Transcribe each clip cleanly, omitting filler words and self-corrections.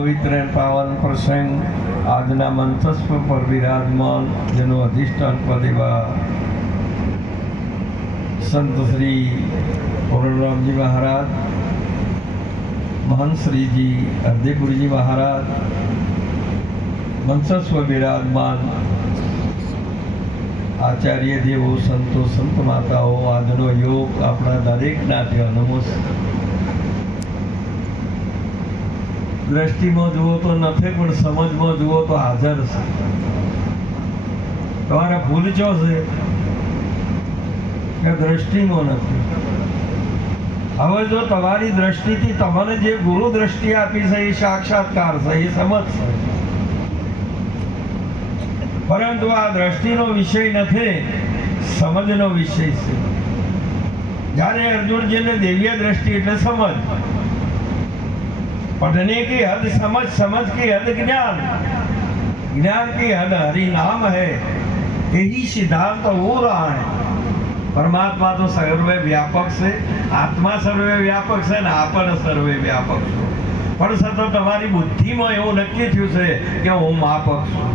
પવિત્ર પાવન પ્રસંગ આજના મંચસ્વ પર વિરાજમાન જેનું અધિષ્ઠાન પદ એવા સંત શ્રી પૂર્ણરામજી મહારાજ, મહંત શ્રીજી હરદેવપુરીજી મહારાજ, મંચસ્વ વિરાજમાન આચાર્ય દેવો, સંતો, સંત માતાઓ, આજનો યોગ આપણા દરેકના ત્યાં નમસ્તે. દ્રષ્ટિમાં જુઓ તો નથી, પણ સમજમાં જુઓ તો હાજર છે. તમારે ભૂલ ચો છે કે દ્રષ્ટિમાં નથી. હવે જો તમારી દ્રષ્ટિથી તમને જે ગુરુ દ્રષ્ટિ આપી છે એ સાક્ષાત્કાર છે, એ સમજ છે. પરંતુ આ દ્રષ્ટિનો વિષય નથી, સમજનો વિષય છે. જ્યારે અર્જુનજીને દિવ્ય દ્રષ્ટિ એટલે સમજ, पढ़ने की हद समझ, समझ की हद ज्ञान, ज्ञान की हद हरि नाम है. यही सिद्धांत हो रहा है. परमात्मा तो सर्वे व्यापक से, आत्मा सर्वे व्यापक से, आपण सर्वे व्यापक છે. પણ સતત તમારી બુદ્ધિમાં એવું નક્કી થયું છે કે હું માપક છું.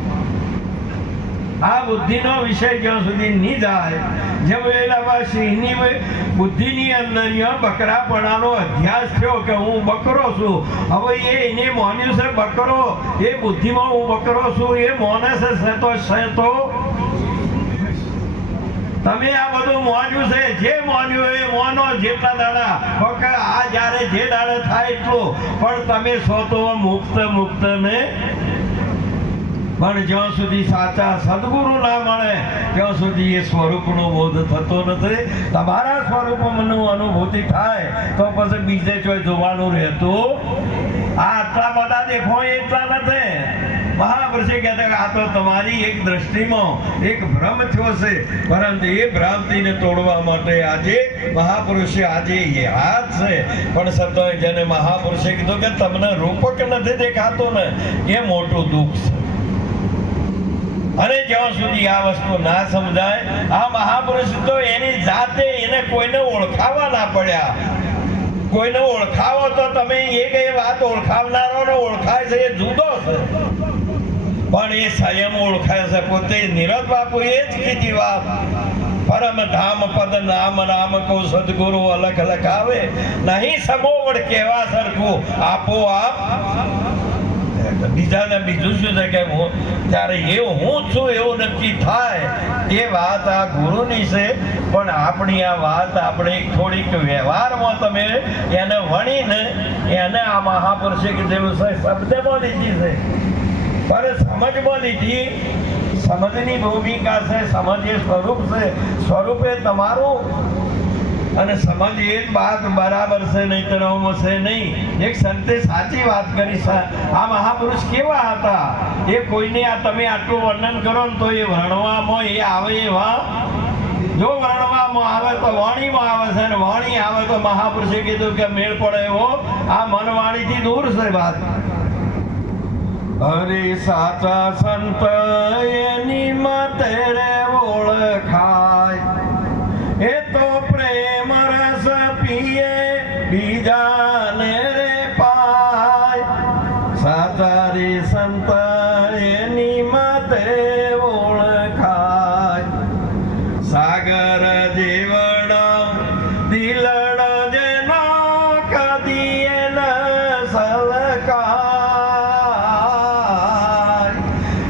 આ બુદ્ધિનો વિષય જ્યાં સુધી નહીં જાય, જેમ એલા સિંહની બુદ્ધિની અંદર બકરાપણાનો અધ્યાસ થયો કે હું બકરો છું. હવે એને માન્યું છે બકરો, એ બુદ્ધિમાં હું બકરો છું એ મોને છે તો તમે આ બધું માન્યું છે, જે માન્યું એ મોનો જેટલા દાડા, આ જ્યારે જે દાડે થાય એટલું. પણ તમે છો તો મુક્ત ને. પણ જ્યાં સુધી સાચા સદગુરુ ના મળે ત્યાં સુધી એ સ્વરૂપનો બોધ થતો નથી. તમારા સ્વરૂપનું અનુભૂતિ થાય તો પછી બીજે કોઈ જોવાનું રહેતું. આ આટલા બધા દેખો એટલા નથી. મહાપુરુષે કહેતા કે આ તો તમારી એક દ્રષ્ટિમાં એક ભ્રમ થયો છે, પરંતુ એ ભ્રાંતિને તોડવા માટે આજે મહાપુરુષે આજે એ હાથ છે. પણ સતત જેને મહાપુરુષે કીધું કે તમને રૂપક નથી દેખાતો ને, એ મોટું દુઃખ છે. અને જ્યાં સુધી આ વસ્તુ ના સમજાય, આ મહાપુરુષ તો એની જાતે એને કોઈને ઓળખાવા ના પડ્યા. કોઈને ઓળખાવો તો તમે એક એ વાત ઓળખાવનારો ઓળખાય છે એ જુદો છે, પણ એ સ્વયં ઓળખાય છે પોતે. નીરજ બાપુ એ જ કીધી વાત, પરમ ધામ પદ નામ રામ કો સદગુરુ અલગ અલગ આવે, નહીં સમોવડ કેવા સરખું આપોઆપ. બીજાને બીજું શું છે કે ત્યારે એવું હું છું એવું નક્કી થાય. એ વાત આ ગુરુની છે. પણ આપણી આ વાત આપણે થોડીક વ્યવહારમાં તમે એને વણીને એને આ મહાપુરુષે કીધેલું છે શબ્દમાં લીધી છે, પણ સમજમાં લીધી. સમજની ભૂમિકા છે, સમજ એ સ્વરૂપ છે, સ્વરૂપ એ તમારું. અને સમજ એ જ વાત બરાબર છે, નહીં તો છે નહીં. એક સંતે સાચી વાત કરી છે. આ મહાપુરુષ કેવા હતા એ કોઈને આ તમે આટલું વર્ણન કરો ને તો એ વર્ણવામાં એ આવે એવા. જો વર્ણવામાં આવે તો વાણીમાં આવે છે, અને વાણી આવે તો મહાપુરુષે કીધું કે મેળ પડે એવો આ મનવાણીથી દૂર છે વાત. અરે સાચા સંત એની મતે રે ઓળખાય, એ તો પ્રેમ રસ પીએ બીજાને રે પાય. સાચા રે સંત એની મતે ઓળખાય. સાગર જેવણ દિલણ જેનો કદી ન સલકાય.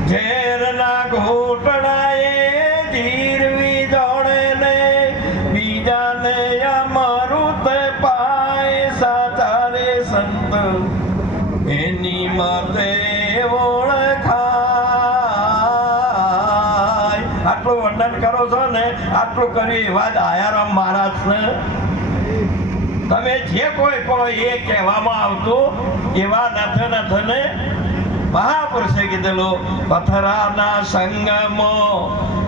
ઝેરના ઘોટડાએ જીરવી જોડે ને બીજાને અમૃત પાય. સાચા રે સંત એની માતે ઓળખાય. આટલું વર્ણન કરો છો ને, આટલું કર્યું એવા જ આયારામ મહારાજ છે. તમે જે કોઈ કહો એ કહેવામાં આવતું એવા નથી ને. મહાપુરુષે કીધેલું પથરાના સંગમાં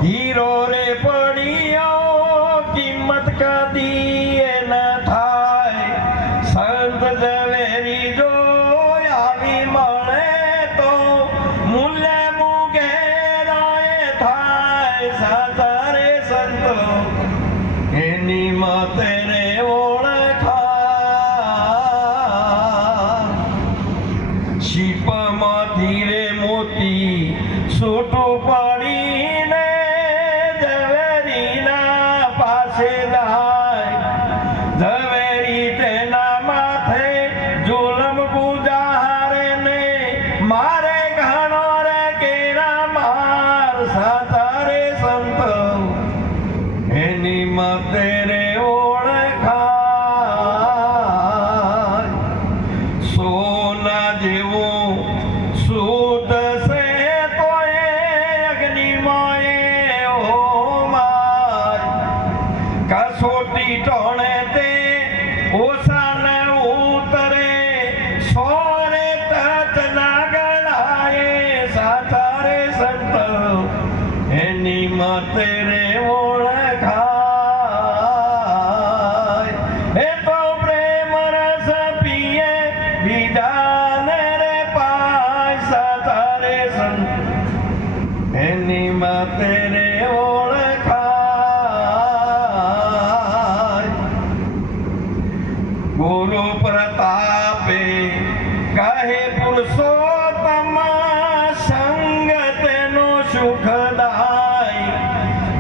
હીરો રે પડ્યો, કિંમત કદી ન થાય. સંત ઝવેરી જો આવી મળે તો મૂલ્ય મુગેરાએ થાય. સાચા રે સંત એની મતે રે ઓળખાય. શીપમાંથી રે મોતી છૂટું પડીને ઝવેરીના પાસે જાય. ઝવેરી તેના માથે જુલમ ગુજારે ને મારે ઘણો રે કેરા માર સાચા રે સંત એની મતે રે ઓળખાય. સોના જેવું શુદ્ધ છે તો એ અગ્નિમાં એ હોમાય. કસોટી ટોણે તે ઓછા ન ઉતરે સોરે તત ના ગણાય સાચા રે સંત એની મતે રે ઓળખાય. એ તો પ્રેમ રસ પીએ બીજાને રે પાય સાચા રે સંત એની મતે રે ઓળખાય. ગુરુ પ્રતાપે કહે પુરુષોત્તમ સંગત નો સુખદાય.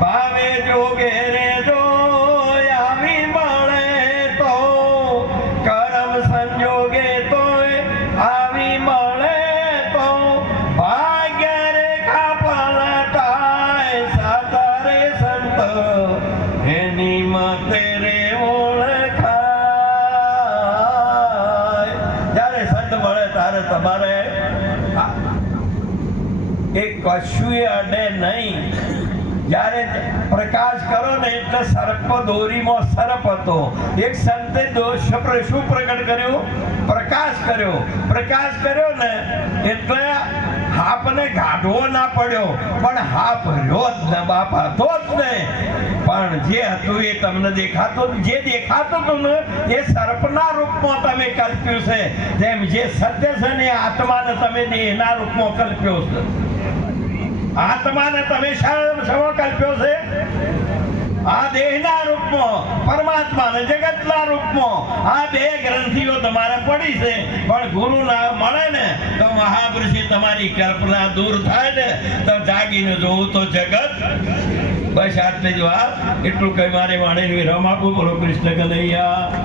ભાવે જોગે રે જો આવી મળે તો કરમ સંજોગે તો આવી મળે તો ભાગ્ય રેખા પલટાય સાચા રે સંત એની મતે રે ઓળખાય. જ્યારે સંત મળે ત્યારે તમારે એ કશું અડે નહીં. જ્યારે પ્રકાશ કરો ને એટલે સર્પ દોરીમાં સર્પ હતો. એક સંતે શું પ્રગટ કર્યું? પ્રકાશ કર્યો. પ્રકાશ કર્યો ને એટલે હાપને ગાઢવો ના પડ્યો, પણ હાપ રહ્યો જ ને બાપ હતો જ ને. પણ જે હતું એ તમને દેખાતું, જે દેખાતું હતું ને એ સર્પના રૂપમાં તમે કલ્પ્યું છે. જેમ જે સત્ય છે ને આત્માને તમે દેહના રૂપમાં કલ્પ્યો છે. આત્માને તમે શેમાં કલ્પ્યો છે? આ દેહના રૂપમાં, પરમાત્માને જગતના રૂપમાં. આ બે ગ્રંથિઓ તમારે પડી છે. પણ ગુરુ ના મળે ને તો મહાપુરુષે તમારી કલ્પના દૂર થાય ને તો જાગીને જોવું તો જગત. બસ આટલી જ વાત. એટલું કઈ મારી વાણીની વિરામ આપું. બોલો કૃષ્ણ કનૈયા.